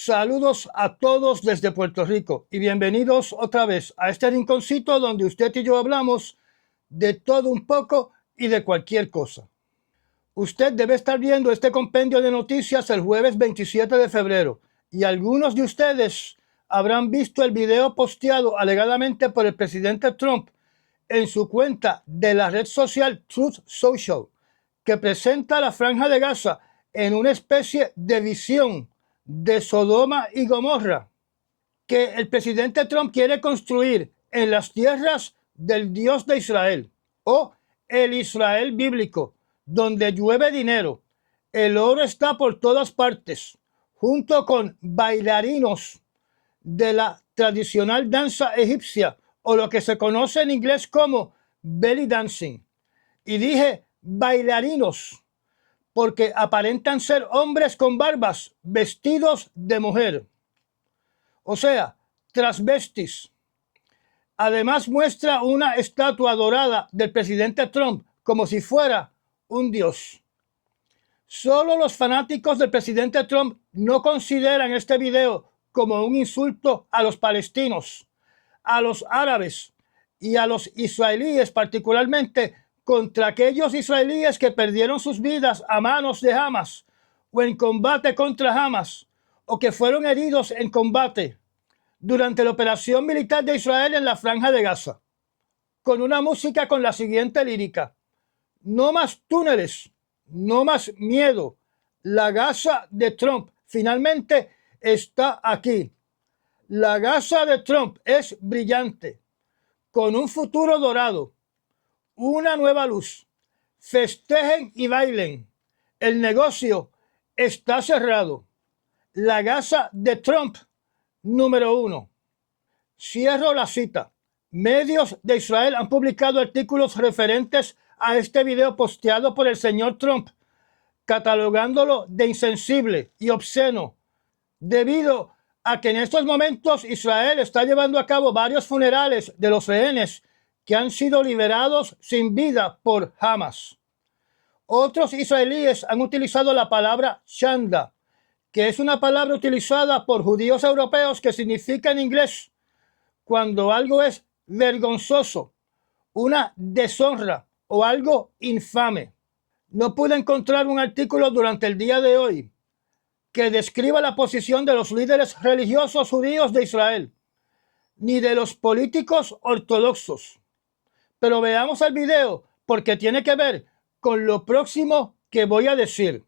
Saludos a todos desde Puerto Rico y bienvenidos otra vez a este rinconcito donde usted y yo hablamos de todo un poco y de cualquier cosa. Usted debe estar viendo este compendio de noticias el jueves 27 de febrero y algunos de ustedes habrán visto el video posteado alegadamente por el presidente Trump en su cuenta de la red social Truth Social, que presenta la Franja de Gaza en una especie de visión de Sodoma y Gomorra que el presidente Trump quiere construir en las tierras del Dios de Israel, o el Israel bíblico, donde llueve dinero, el oro está por todas partes, junto con bailarinos de la tradicional danza egipcia, o lo que se conoce en inglés como belly dancing. Y dije bailarinos porque aparentan ser hombres con barbas vestidos de mujer, o sea, transvestis. Además muestra una estatua dorada del presidente Trump como si fuera un dios. Solo los fanáticos del presidente Trump no consideran este video como un insulto a los palestinos, a los árabes y a los israelíes, particularmente contra aquellos israelíes que perdieron sus vidas a manos de Hamas o en combate contra Hamas, o que fueron heridos en combate durante la operación militar de Israel en la Franja de Gaza, con una música con la siguiente lírica: no más túneles, no más miedo, la Gaza de Trump finalmente está aquí. La Gaza de Trump es brillante, con un futuro dorado, una nueva luz. Festejen y bailen. El negocio está cerrado. La Gaza de Trump número 1. Cierro la cita. Medios de Israel han publicado artículos referentes a este video posteado por el señor Trump, catalogándolo de insensible y obsceno, debido a que en estos momentos Israel está llevando a cabo varios funerales de los rehenes que han sido liberados sin vida por Hamas. Otros israelíes han utilizado la palabra shanda, que es una palabra utilizada por judíos europeos que significa en inglés cuando algo es vergonzoso, una deshonra o algo infame. No pude encontrar un artículo durante el día de hoy que describa la posición de los líderes religiosos judíos de Israel, ni de los políticos ortodoxos. Pero veamos el video porque tiene que ver con lo próximo que voy a decir.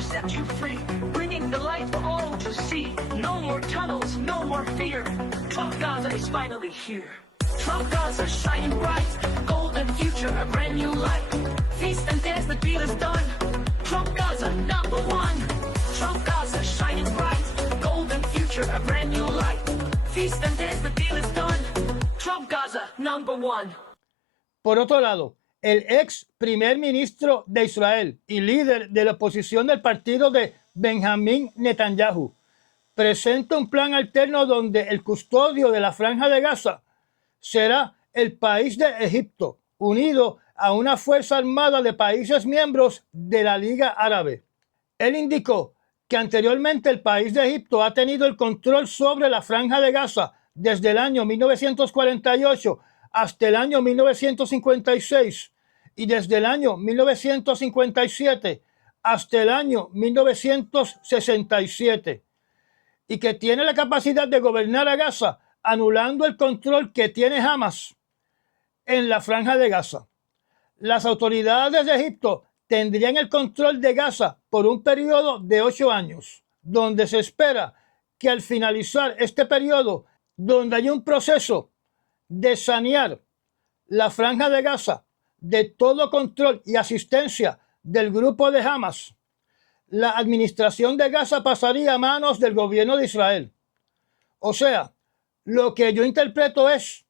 Set you free, bringing the light for all to see. No more tunnels, no more fear. Trump Gaza is finally here. Trump Gaza shining bright, golden future, a brand new light. Feast and dance, the deal is done. Trump Gaza number 1. Trump Gaza shining bright, golden future, a brand new light. Feast and dance, the deal is done. Trump Gaza number 1. Por otro lado, el ex primer ministro de Israel y líder de la oposición del partido de Benjamín Netanyahu presenta un plan alterno donde el custodio de la Franja de Gaza será el país de Egipto, unido a una fuerza armada de países miembros de la Liga Árabe. Él indicó que anteriormente el país de Egipto ha tenido el control sobre la Franja de Gaza desde el año 1948 hasta el año 1956 y desde el año 1957 hasta el año 1967, y que tiene la capacidad de gobernar a Gaza anulando el control que tiene Hamas en la Franja de Gaza. Las autoridades de Egipto tendrían el control de Gaza por un periodo de 8 años, donde se espera que al finalizar este periodo, donde hay un proceso de sanear la Franja de Gaza de todo control y asistencia del grupo de Hamas, la administración de Gaza pasaría a manos del gobierno de Israel. O sea, lo que yo interpreto es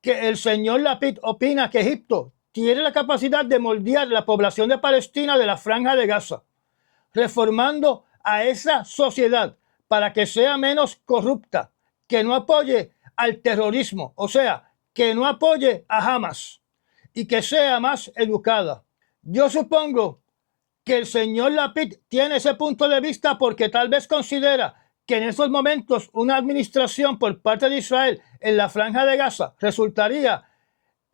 que el señor Lapid opina que Egipto tiene la capacidad de moldear la población de Palestina de la Franja de Gaza, reformando a esa sociedad para que sea menos corrupta, que no apoye al terrorismo, o sea, que no apoye a Hamas, y que sea más educada. Yo supongo que el señor Lapid tiene ese punto de vista porque tal vez considera que en estos momentos una administración por parte de Israel en la Franja de Gaza resultaría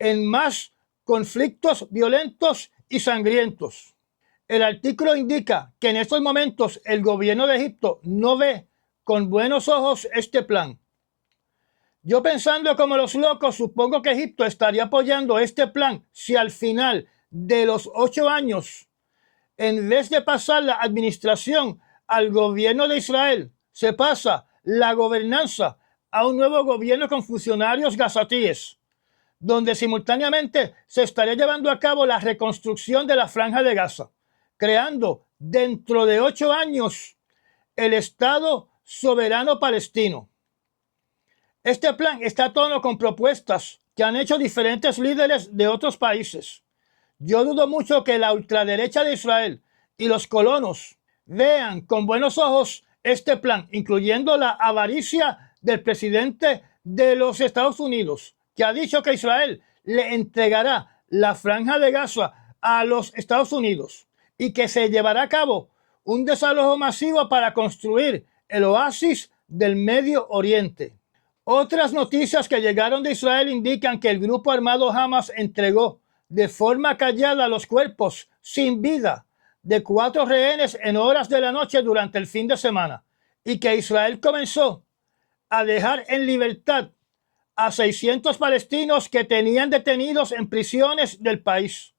en más conflictos violentos y sangrientos. El artículo indica que en estos momentos el gobierno de Egipto no ve con buenos ojos este plan. Yo, pensando como los locos, supongo que Egipto estaría apoyando este plan si al final de los 8 años, en vez de pasar la administración al gobierno de Israel, se pasa la gobernanza a un nuevo gobierno con funcionarios gazatíes, donde simultáneamente se estaría llevando a cabo la reconstrucción de la Franja de Gaza, creando dentro de 8 años el Estado soberano palestino. Este plan está a tono con propuestas que han hecho diferentes líderes de otros países. Yo dudo mucho que la ultraderecha de Israel y los colonos vean con buenos ojos este plan, incluyendo la avaricia del presidente de los Estados Unidos, que ha dicho que Israel le entregará la Franja de Gaza a los Estados Unidos y que se llevará a cabo un desalojo masivo para construir el oasis del Medio Oriente. Otras noticias que llegaron de Israel indican que el grupo armado Hamas entregó de forma callada los cuerpos sin vida de 4 rehenes en horas de la noche durante el fin de semana y que Israel comenzó a dejar en libertad a 600 palestinos que tenían detenidos en prisiones del país.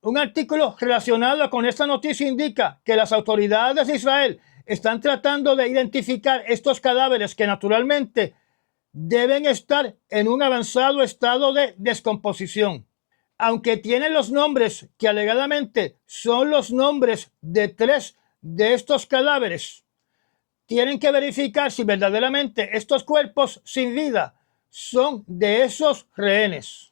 Un artículo relacionado con esta noticia indica que las autoridades de Israel están tratando de identificar estos cadáveres que naturalmente deben estar en un avanzado estado de descomposición. Aunque tienen los nombres que alegadamente son los nombres de 3 de estos cadáveres, tienen que verificar si verdaderamente estos cuerpos sin vida son de esos rehenes.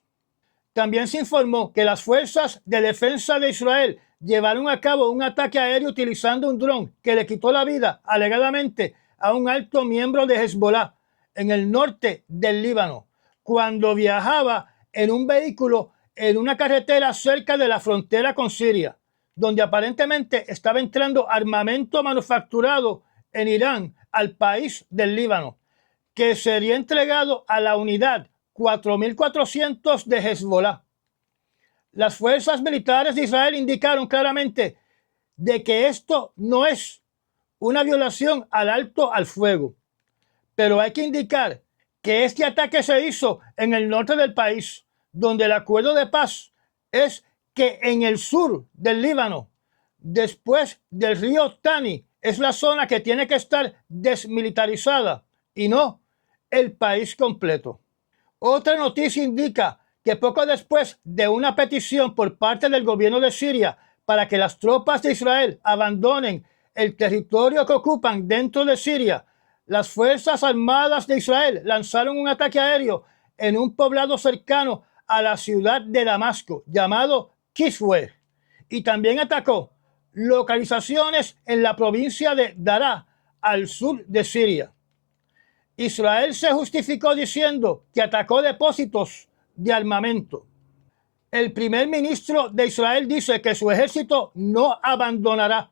También se informó que las fuerzas de defensa de Israel llevaron a cabo un ataque aéreo utilizando un dron que le quitó la vida alegadamente a un alto miembro de Hezbollah en el norte del Líbano, cuando viajaba en un vehículo en una carretera cerca de la frontera con Siria, donde aparentemente estaba entrando armamento manufacturado en Irán al país del Líbano, que sería entregado a la unidad 4400 de Hezbollah. Las fuerzas militares de Israel indicaron claramente de que esto no es una violación al alto al fuego, pero hay que indicar que este ataque se hizo en el norte del país, donde el acuerdo de paz es que en el sur del Líbano, después del río Tani, es la zona que tiene que estar desmilitarizada y no el país completo. Otra noticia indica que poco después de una petición por parte del gobierno de Siria para que las tropas de Israel abandonen el territorio que ocupan dentro de Siria, las Fuerzas Armadas de Israel lanzaron un ataque aéreo en un poblado cercano a la ciudad de Damasco llamado Kisweh, y también atacó localizaciones en la provincia de Daraa, al sur de Siria. Israel se justificó diciendo que atacó depósitos de armamento. El primer ministro de Israel dice que su ejército no abandonará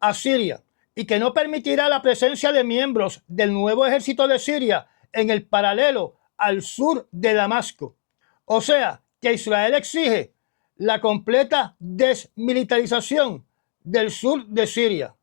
a Siria y que no permitirá la presencia de miembros del nuevo ejército de Siria en el paralelo al sur de Damasco. O sea, que Israel exige la completa desmilitarización del sur de Siria.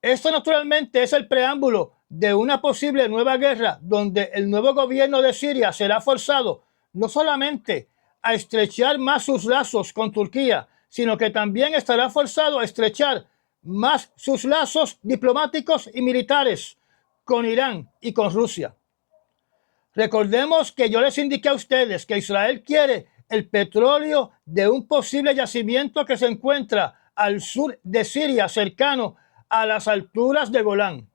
Esto naturalmente es el preámbulo de una posible nueva guerra donde el nuevo gobierno de Siria será forzado no solamente a estrechar más sus lazos con Turquía, sino que también estará forzado a estrechar más sus lazos diplomáticos y militares con Irán y con Rusia. Recordemos que yo les indiqué a ustedes que Israel quiere el petróleo de un posible yacimiento que se encuentra al sur de Siria, cercano a las alturas de Golán.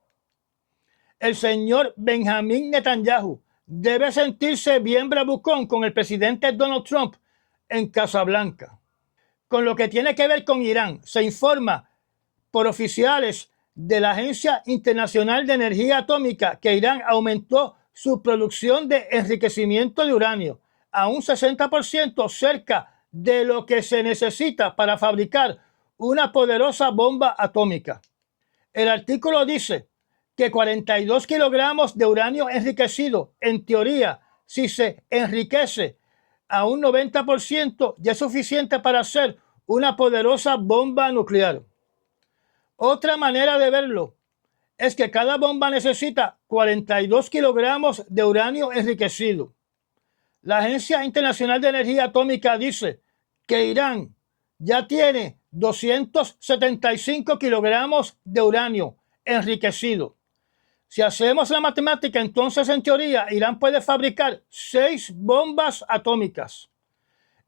El señor Benjamín Netanyahu debe sentirse bien bravucón con el presidente Donald Trump en Casablanca. Con lo que tiene que ver con Irán, se informa por oficiales de la Agencia Internacional de Energía Atómica que Irán aumentó su producción de enriquecimiento de uranio a un 60% cerca de lo que se necesita para fabricar una poderosa bomba atómica. El artículo dice que 42 kilogramos de uranio enriquecido, en teoría, si se enriquece a un 90%, ya es suficiente para hacer una poderosa bomba nuclear. Otra manera de verlo es que cada bomba necesita 42 kilogramos de uranio enriquecido. La Agencia Internacional de Energía Atómica dice que Irán ya tiene 275 kilogramos de uranio enriquecido. Si hacemos la matemática, entonces en teoría Irán puede fabricar 6 bombas atómicas.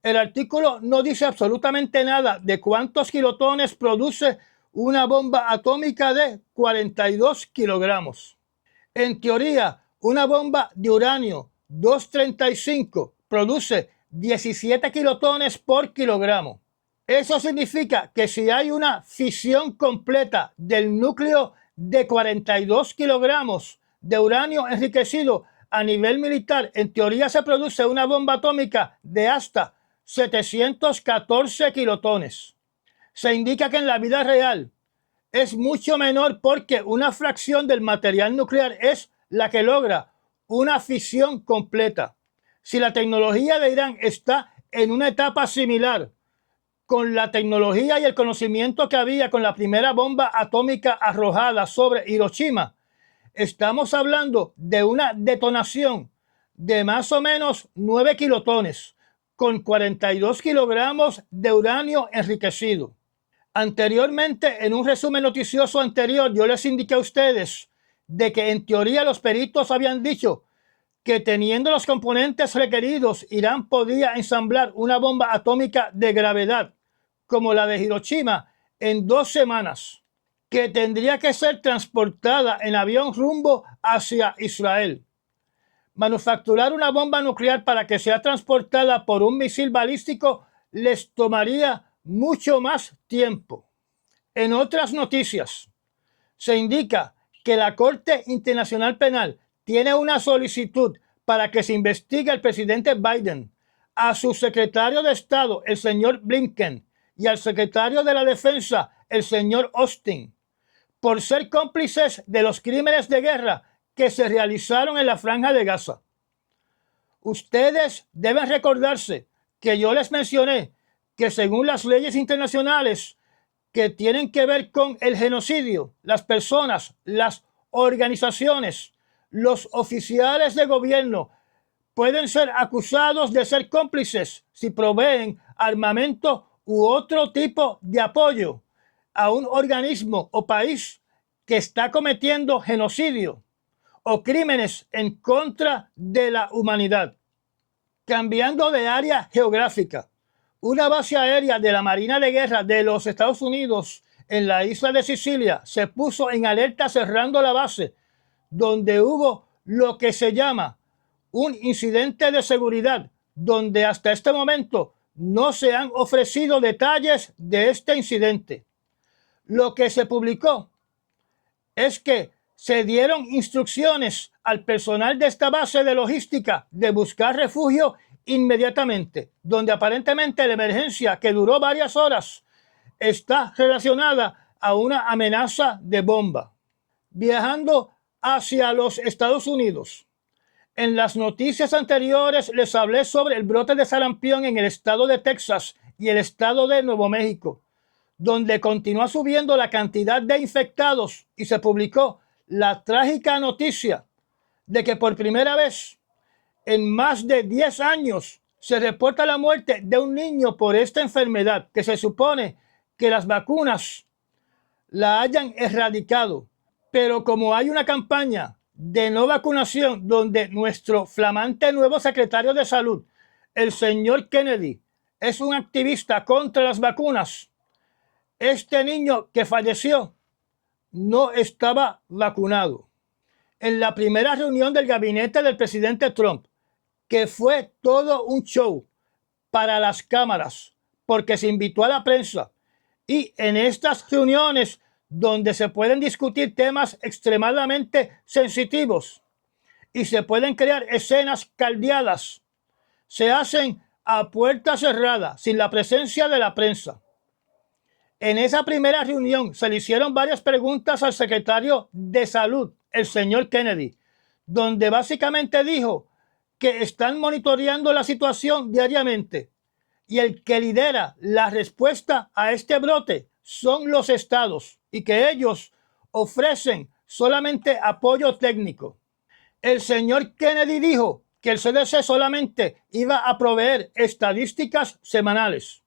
El artículo no dice absolutamente nada de cuántos kilotones produce una bomba atómica de 42 kilogramos. En teoría, una bomba de uranio 235 produce 17 kilotones por kilogramo. Eso significa que si hay una fisión completa del núcleo de 42 kilogramos de uranio enriquecido a nivel militar, en teoría se produce una bomba atómica de hasta 714 kilotones. Se indica que en la vida real es mucho menor porque una fracción del material nuclear es la que logra una fisión completa. Si la tecnología de Irán está en una etapa similar con la tecnología y el conocimiento que había con la primera bomba atómica arrojada sobre Hiroshima, estamos hablando de una detonación de más o menos 9 kilotones con 42 kilogramos de uranio enriquecido. Anteriormente, en un resumen noticioso anterior, yo les indiqué a ustedes de que en teoría los peritos habían dicho que teniendo los componentes requeridos, Irán podía ensamblar una bomba atómica de gravedad como la de Hiroshima en 2 semanas, que tendría que ser transportada en avión rumbo hacia Israel. Manufacturar una bomba nuclear para que sea transportada por un misil balístico les tomaría mucho más tiempo. En otras noticias, se indica que la Corte Internacional Penal tiene una solicitud para que se investigue al presidente Biden, a su secretario de Estado, el señor Blinken, y al secretario de la Defensa, el señor Austin, por ser cómplices de los crímenes de guerra que se realizaron en la Franja de Gaza. Ustedes deben recordarse que yo les mencioné que según las leyes internacionales que tienen que ver con el genocidio, las personas, las organizaciones, los oficiales de gobierno pueden ser acusados de ser cómplices si proveen armamento u otro tipo de apoyo a un organismo o país que está cometiendo genocidio o crímenes en contra de la humanidad. Cambiando de área geográfica, una base aérea de la Marina de Guerra de los Estados Unidos en la isla de Sicilia se puso en alerta cerrando la base, donde hubo lo que se llama un incidente de seguridad, donde hasta este momento no se han ofrecido detalles de este incidente. Lo que se publicó es que se dieron instrucciones al personal de esta base de logística de buscar refugio inmediatamente, donde aparentemente la emergencia, que duró varias horas, está relacionada a una amenaza de bomba. Viajando hacia los Estados Unidos. En las noticias anteriores les hablé sobre el brote de sarampión en el estado de Texas y el estado de Nuevo México, donde continúa subiendo la cantidad de infectados y se publicó la trágica noticia de que por primera vez en más de 10 años se reporta la muerte de un niño por esta enfermedad, que se supone que las vacunas la hayan erradicado. Pero como hay una campaña de no vacunación donde nuestro flamante nuevo secretario de salud, el señor Kennedy, es un activista contra las vacunas, este niño que falleció no estaba vacunado. En la primera reunión del gabinete del presidente Trump, que fue todo un show para las cámaras, porque se invitó a la prensa, y en estas reuniones donde se pueden discutir temas extremadamente sensitivos y se pueden crear escenas caldeadas, se hacen a puerta cerrada, sin la presencia de la prensa. En esa primera reunión se le hicieron varias preguntas al secretario de Salud, el señor Kennedy, donde básicamente dijo que están monitoreando la situación diariamente y el que lidera la respuesta a este brote son los estados y que ellos ofrecen solamente apoyo técnico. El señor Kennedy dijo que el CDC solamente iba a proveer estadísticas semanales.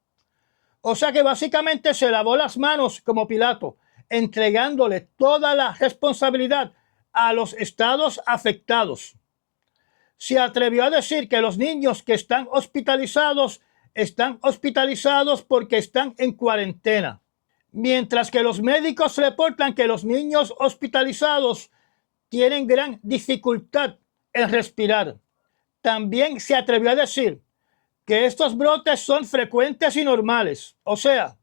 O sea que básicamente se lavó las manos como Pilato, entregándole toda la responsabilidad a los estados afectados. Se atrevió a decir que los niños que están hospitalizados porque están en cuarentena, mientras que los médicos reportan que los niños hospitalizados tienen gran dificultad en respirar. También se atrevió a decir que estos brotes son frecuentes y normales, o sea,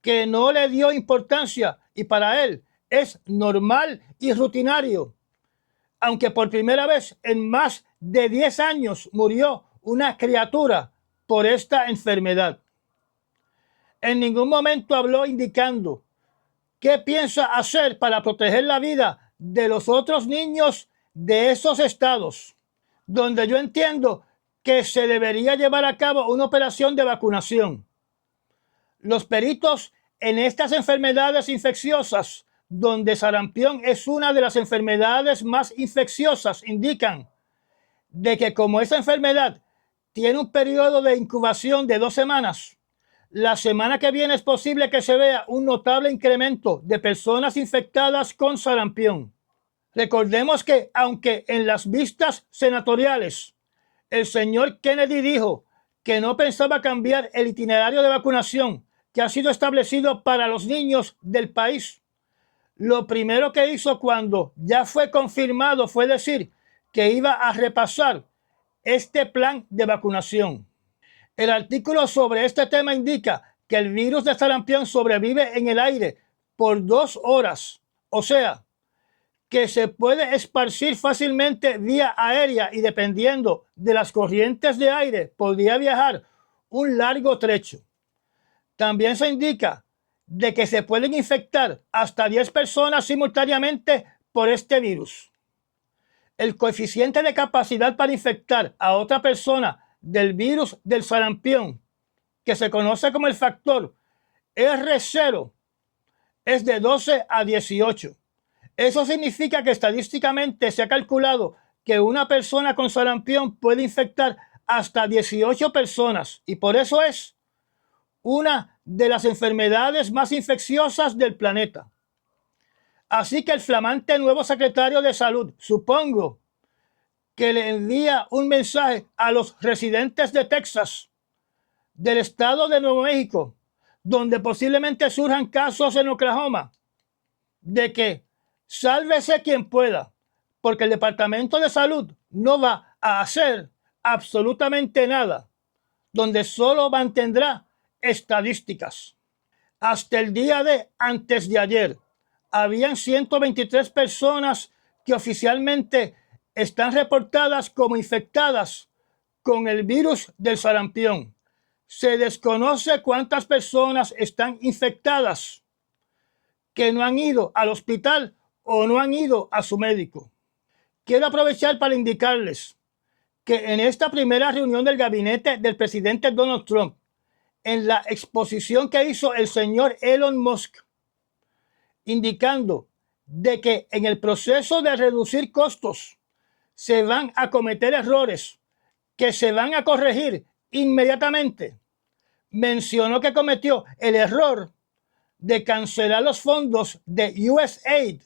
que no le dio importancia y para él es normal y rutinario, aunque por primera vez en más de 10 años murió una criatura por esta enfermedad. En ningún momento habló indicando qué piensa hacer para proteger la vida de los otros niños de esos estados, donde yo entiendo que se debería llevar a cabo una operación de vacunación. Los peritos en estas enfermedades infecciosas, donde sarampión es una de las enfermedades más infecciosas, indican de que como esa enfermedad tiene un periodo de incubación de 2 semanas, la semana que viene es posible que se vea un notable incremento de personas infectadas con sarampión. Recordemos que aunque en las vistas senatoriales el señor Kennedy dijo que no pensaba cambiar el itinerario de vacunación que ha sido establecido para los niños del país, lo primero que hizo cuando ya fue confirmado fue decir que iba a repasar este plan de vacunación. El artículo sobre este tema indica que el virus de sarampión sobrevive en el aire por 2 horas, o sea, que se puede esparcir fácilmente vía aérea y dependiendo de las corrientes de aire podría viajar un largo trecho. También se indica de que se pueden infectar hasta 10 personas simultáneamente por este virus. El coeficiente de capacidad para infectar a otra persona del virus del sarampión, que se conoce como el factor R0, es de 12 a 18. Eso significa que estadísticamente se ha calculado que una persona con sarampión puede infectar hasta 18 personas y por eso es una de las enfermedades más infecciosas del planeta. Así que el flamante nuevo secretario de Salud, supongo que le envía un mensaje a los residentes de Texas, del estado de Nuevo México, donde posiblemente surjan casos en Oklahoma, de que sálvese quien pueda, porque el Departamento de Salud no va a hacer absolutamente nada, donde solo mantendrá estadísticas. Hasta el día de antes de ayer, habían 123 personas que oficialmente están reportadas como infectadas con el virus del sarampión. Se desconoce cuántas personas están infectadas que no han ido al hospital o no han ido a su médico. Quiero aprovechar para indicarles que en esta primera reunión del gabinete del presidente Donald Trump, en la exposición que hizo el señor Elon Musk, indicando de que en el proceso de reducir costos se van a cometer errores que se van a corregir inmediatamente, mencionó que cometió el error de cancelar los fondos de USAID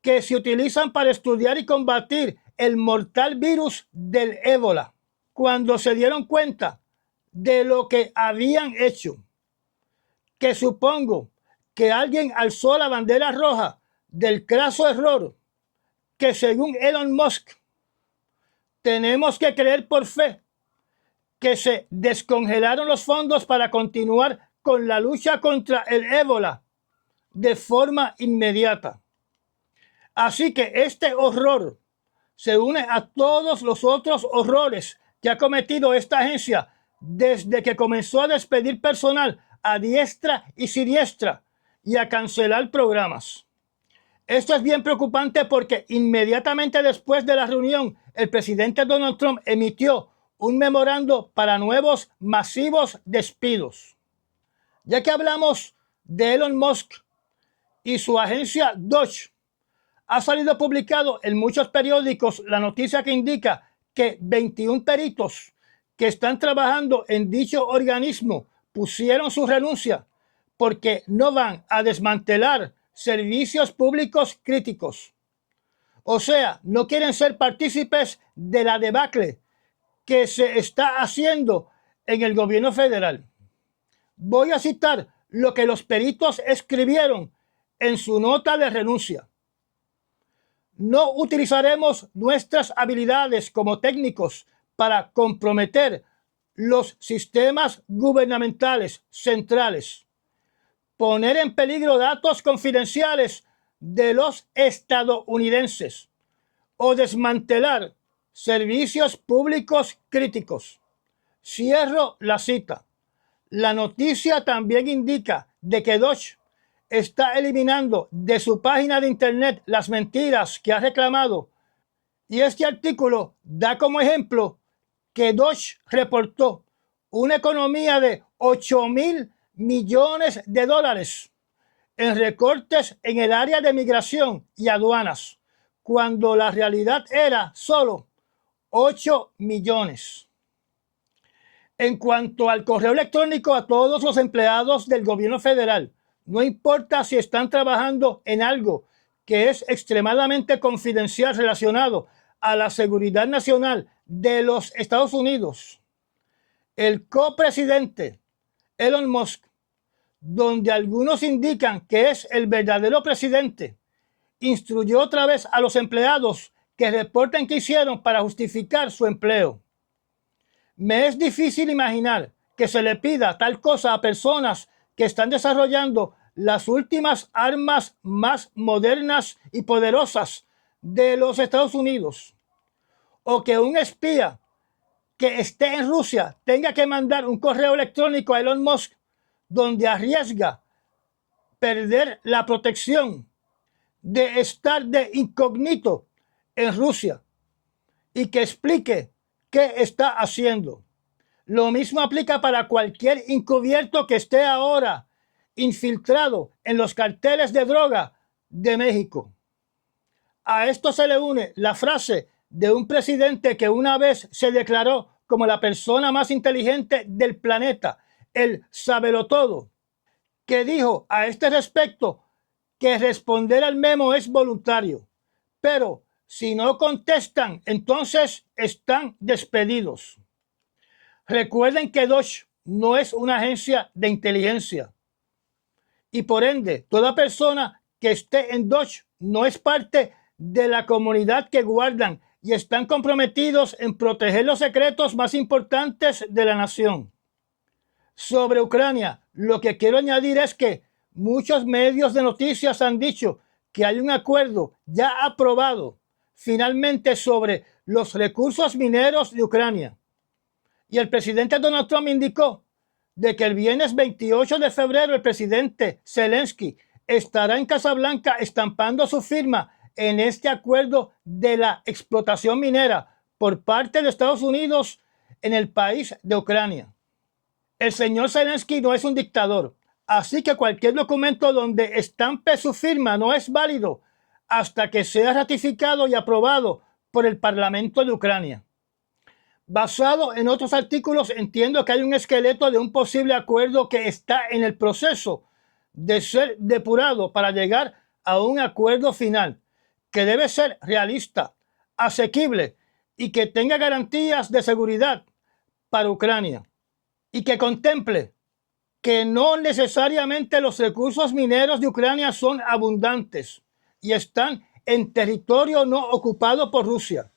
que se utilizan para estudiar y combatir el mortal virus del ébola, cuando se dieron cuenta de lo que habían hecho, que supongo que alguien alzó la bandera roja del craso error que según Elon Musk tenemos que creer por fe que se descongelaron los fondos para continuar con la lucha contra el ébola de forma inmediata. Así que este horror se une a todos los otros horrores que ha cometido esta agencia desde que comenzó a despedir personal a diestra y siniestra y a cancelar programas. Esto es bien preocupante porque inmediatamente después de la reunión, el presidente Donald Trump emitió un memorando para nuevos masivos despidos. Ya que hablamos de Elon Musk y su agencia Doge, ha salido publicado en muchos periódicos la noticia que indica que 21 peritos que están trabajando en dicho organismo pusieron su renuncia porque no van a desmantelar servicios públicos críticos. O sea, no quieren ser partícipes de la debacle que se está haciendo en el gobierno federal. Voy a citar lo que los peritos escribieron en su nota de renuncia. No utilizaremos nuestras habilidades como técnicos para comprometer los sistemas gubernamentales centrales, poner en peligro datos confidenciales de los estadounidenses o desmantelar servicios públicos críticos. Cierro la cita. La noticia también indica de que Doge está eliminando de su página de internet las mentiras que ha reclamado. Y este artículo da como ejemplo que Doge reportó una economía de 8,000 millones de dólares en recortes en el área de migración y aduanas, cuando la realidad era solo 8 millones. En cuanto al correo electrónico a todos los empleados del gobierno federal, no importa si están trabajando en algo que es extremadamente confidencial relacionado a la seguridad nacional de los Estados Unidos, el copresidente Elon Musk, donde algunos indican que es el verdadero presidente, instruyó otra vez a los empleados que reporten qué hicieron para justificar su empleo. Me es difícil imaginar que se le pida tal cosa a personas que están desarrollando las últimas armas más modernas y poderosas de los Estados Unidos, o que un espía que esté en Rusia tenga que mandar un correo electrónico a Elon Musk donde arriesga perder la protección de estar de incógnito en Rusia y que explique qué está haciendo. Lo mismo aplica para cualquier encubierto que esté ahora infiltrado en los carteles de droga de México. A esto se le une la frase de un presidente que una vez se declaró como la persona más inteligente del planeta, el sabelotodo, que dijo a este respecto que responder al memo es voluntario, pero si no contestan, entonces están despedidos. Recuerden que Doge no es una agencia de inteligencia y por ende toda persona que esté en Doge no es parte de la comunidad que guardan y están comprometidos en proteger los secretos más importantes de la nación. Sobre Ucrania, lo que quiero añadir es que muchos medios de noticias han dicho que hay un acuerdo ya aprobado finalmente sobre los recursos mineros de Ucrania. Y el presidente Donald Trump indicó de que el viernes 28 de febrero el presidente Zelensky estará en Casa Blanca estampando su firma en este acuerdo de la explotación minera por parte de Estados Unidos en el país de Ucrania. El señor Zelensky no es un dictador, así que cualquier documento donde estampe su firma no es válido hasta que sea ratificado y aprobado por el Parlamento de Ucrania. Basado en otros artículos, entiendo que hay un esqueleto de un posible acuerdo que está en el proceso de ser depurado para llegar a un acuerdo final, que debe ser realista, asequible y que tenga garantías de seguridad para Ucrania y que contemple que no necesariamente los recursos mineros de Ucrania son abundantes y están en territorio no ocupado por Rusia.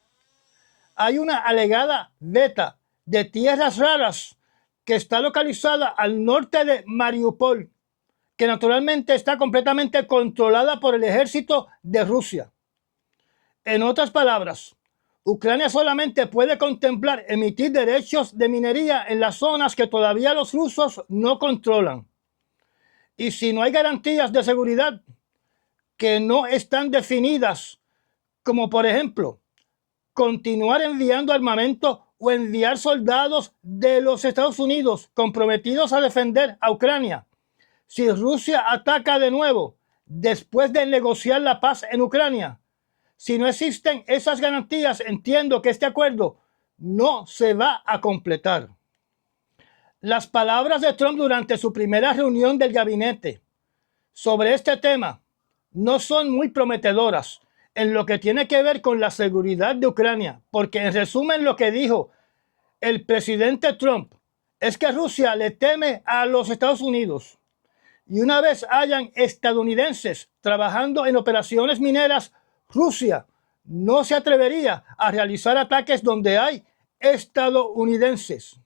Hay una alegada veta de tierras raras que está localizada al norte de Mariupol, que naturalmente está completamente controlada por el ejército de Rusia. En otras palabras, Ucrania solamente puede contemplar emitir derechos de minería en las zonas que todavía los rusos no controlan. Y si no hay garantías de seguridad que no están definidas, como por ejemplo, continuar enviando armamento o enviar soldados de los Estados Unidos comprometidos a defender a Ucrania, si Rusia ataca de nuevo después de negociar la paz en Ucrania, si no existen esas garantías, entiendo que este acuerdo no se va a completar. Las palabras de Trump durante su primera reunión del gabinete sobre este tema no son muy prometedoras en lo que tiene que ver con la seguridad de Ucrania, porque en resumen lo que dijo el presidente Trump es que Rusia le teme a los Estados Unidos. Y una vez hayan estadounidenses trabajando en operaciones mineras, Rusia no se atrevería a realizar ataques donde hay estadounidenses.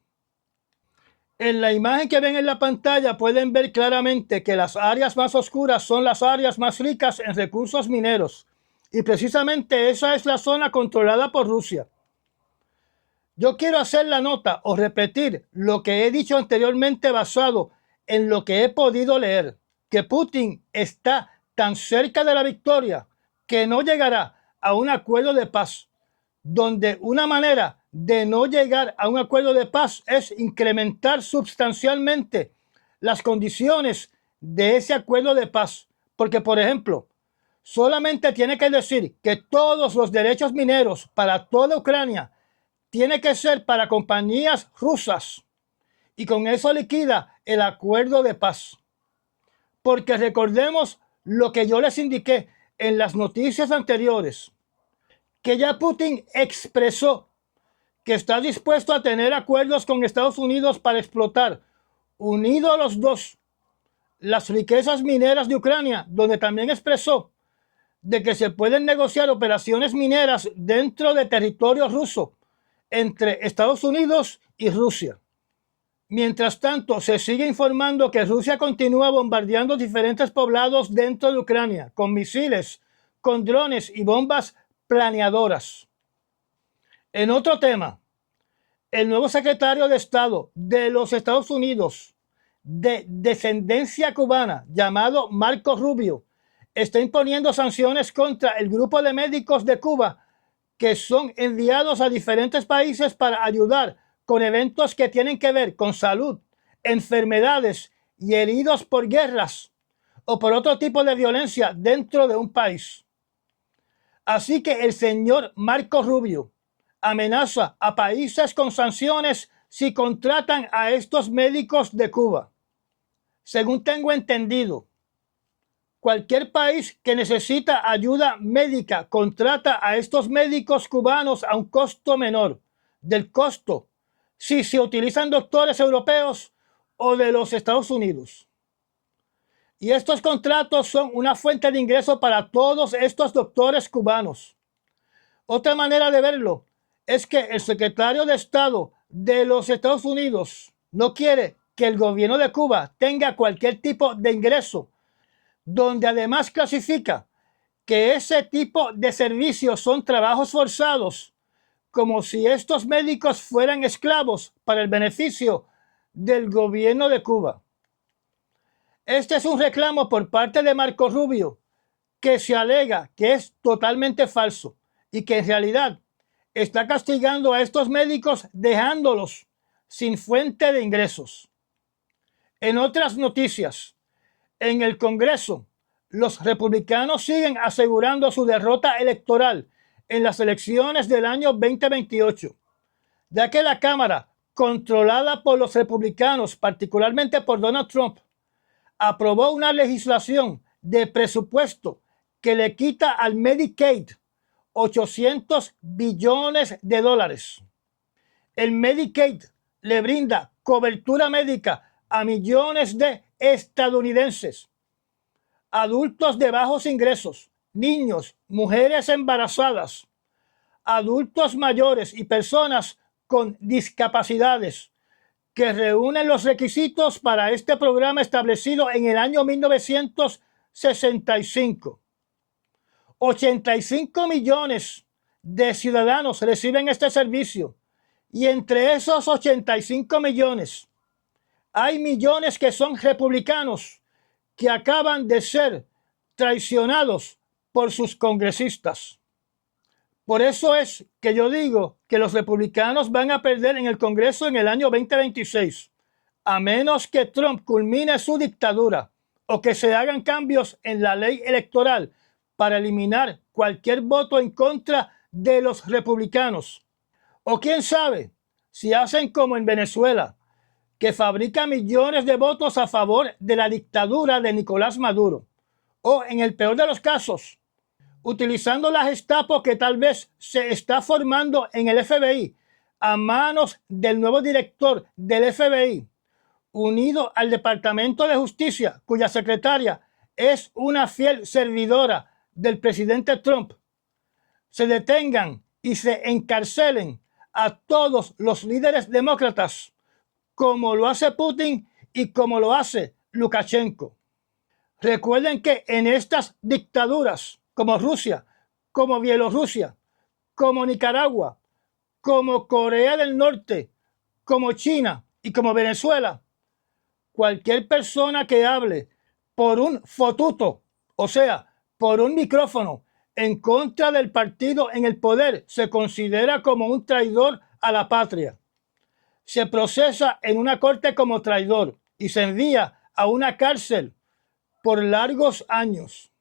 En la imagen que ven en la pantalla pueden ver claramente que las áreas más oscuras son las áreas más ricas en recursos mineros. Y precisamente esa es la zona controlada por Rusia. Yo quiero hacer la nota o repetir lo que he dicho anteriormente basado en lo que he podido leer, que Putin está tan cerca de la victoria que no llegará a un acuerdo de paz, donde una manera de no llegar a un acuerdo de paz es incrementar sustancialmente las condiciones de ese acuerdo de paz. Porque, por ejemplo, solamente tiene que decir que todos los derechos mineros para toda Ucrania tiene que ser para compañías rusas, y con eso liquida el acuerdo de paz. Porque recordemos lo que yo les indiqué en las noticias anteriores, que ya Putin expresó que está dispuesto a tener acuerdos con Estados Unidos para explotar, unidos los dos, las riquezas mineras de Ucrania, donde también expresó de que se pueden negociar operaciones mineras dentro de territorio ruso entre Estados Unidos y Rusia. Mientras tanto, se sigue informando que Rusia continúa bombardeando diferentes poblados dentro de Ucrania con misiles, con drones y bombas planeadoras. En otro tema, el nuevo secretario de Estado de los Estados Unidos de descendencia cubana, llamado Marco Rubio, está imponiendo sanciones contra el grupo de médicos de Cuba que son enviados a diferentes países para ayudar con eventos que tienen que ver con salud, enfermedades y heridos por guerras o por otro tipo de violencia dentro de un país. Así que el señor Marco Rubio amenaza a países con sanciones si contratan a estos médicos de Cuba. Según tengo entendido, cualquier país que necesita ayuda médica contrata a estos médicos cubanos a un costo menor del costo si se utilizan doctores europeos o de los Estados Unidos. Y estos contratos son una fuente de ingreso para todos estos doctores cubanos. Otra manera de verlo es que el secretario de Estado de los Estados Unidos no quiere que el gobierno de Cuba tenga cualquier tipo de ingreso, donde además clasifica que ese tipo de servicios son trabajos forzados, como si estos médicos fueran esclavos para el beneficio del gobierno de Cuba. Este es un reclamo por parte de Marco Rubio que se alega que es totalmente falso y que en realidad está castigando a estos médicos dejándolos sin fuente de ingresos. En otras noticias, en el Congreso, los republicanos siguen asegurando su derrota electoral en las elecciones del año 2028, ya que la Cámara, controlada por los republicanos, particularmente por Donald Trump, aprobó una legislación de presupuesto que le quita al Medicaid 800 billones de dólares. El Medicaid le brinda cobertura médica a millones de estadounidenses, adultos de bajos ingresos, niños, mujeres embarazadas, adultos mayores y personas con discapacidades que reúnen los requisitos para este programa establecido en el año 1965. 85 millones de ciudadanos reciben este servicio. Y entre esos 85 millones, hay millones que son republicanos que acaban de ser traicionados por sus congresistas. Por eso es que yo digo que los republicanos van a perder en el Congreso en el año 2026, a menos que Trump culmine su dictadura o que se hagan cambios en la ley electoral para eliminar cualquier voto en contra de los republicanos. O quién sabe, si hacen como en Venezuela, que fabrica millones de votos a favor de la dictadura de Nicolás Maduro. O en el peor de los casos, utilizando la Gestapo que tal vez se está formando en el FBI a manos del nuevo director del FBI, unido al Departamento de Justicia, cuya secretaria es una fiel servidora del presidente Trump, se detengan y se encarcelen a todos los líderes demócratas, como lo hace Putin y como lo hace Lukashenko. Recuerden que en estas dictaduras, como Rusia, como Bielorrusia, como Nicaragua, como Corea del Norte, como China y como Venezuela, cualquier persona que hable por un fotuto, o sea, por un micrófono, en contra del partido en el poder, se considera como un traidor a la patria. Se procesa en una corte como traidor y se envía a una cárcel por largos años.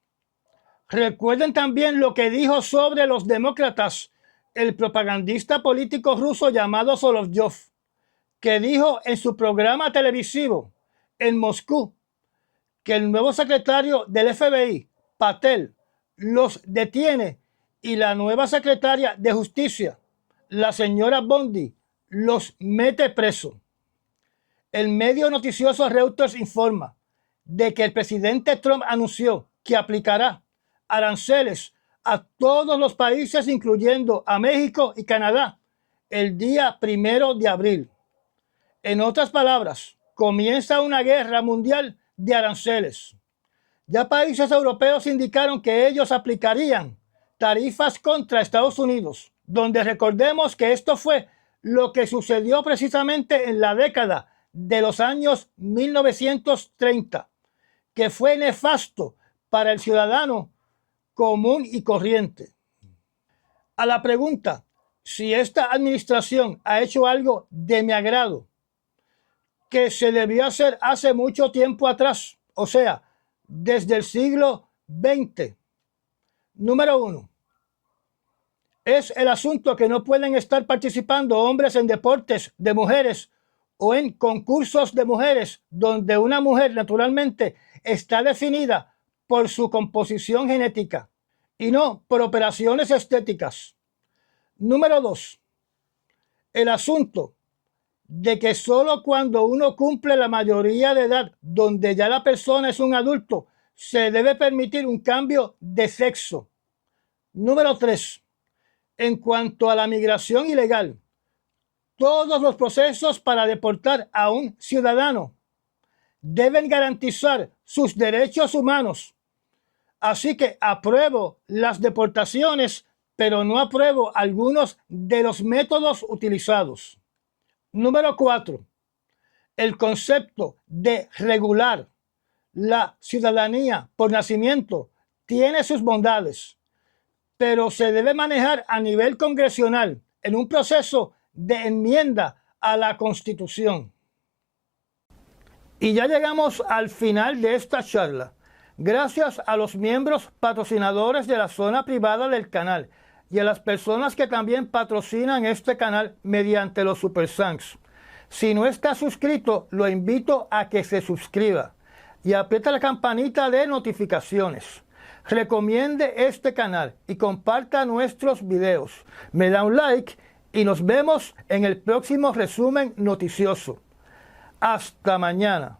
Recuerden también lo que dijo sobre los demócratas el propagandista político ruso llamado Solovjov, que dijo en su programa televisivo en Moscú que el nuevo secretario del FBI, Patel, los detiene y la nueva secretaria de Justicia, la señora Bondi, los mete preso. El medio noticioso Reuters informa de que el presidente Trump anunció que aplicará aranceles a todos los países, incluyendo a México y Canadá, el día 1 de abril. En otras palabras, comienza una guerra mundial de aranceles. Ya países europeos indicaron que ellos aplicarían tarifas contra Estados Unidos, donde recordemos que esto fue lo que sucedió precisamente en la década de los años 1930, que fue nefasto para el ciudadano común y corriente. A la pregunta si esta administración ha hecho algo de mi agrado, que se debió hacer hace mucho tiempo atrás, o sea, desde el siglo XX. Número 1. Es el asunto que no pueden estar participando hombres en deportes de mujeres o en concursos de mujeres donde una mujer naturalmente está definida por su composición genética y no por operaciones estéticas. Número 2. El asunto de que solo cuando uno cumple la mayoría de edad, donde ya la persona es un adulto, se debe permitir un cambio de sexo. Número 3. En cuanto a la migración ilegal, todos los procesos para deportar a un ciudadano deben garantizar sus derechos humanos. Así que apruebo las deportaciones, pero no apruebo algunos de los métodos utilizados. Número 4. El concepto de regular la ciudadanía por nacimiento tiene sus bondades, pero se debe manejar a nivel congresional en un proceso de enmienda a la Constitución. Y ya llegamos al final de esta charla. Gracias a los miembros patrocinadores de la zona privada del canal y a las personas que también patrocinan este canal mediante los Super Thanks. Si no está suscrito, lo invito a que se suscriba y aprieta la campanita de notificaciones. Recomiende este canal y comparta nuestros videos. Me da un like y nos vemos en el próximo resumen noticioso. Hasta mañana.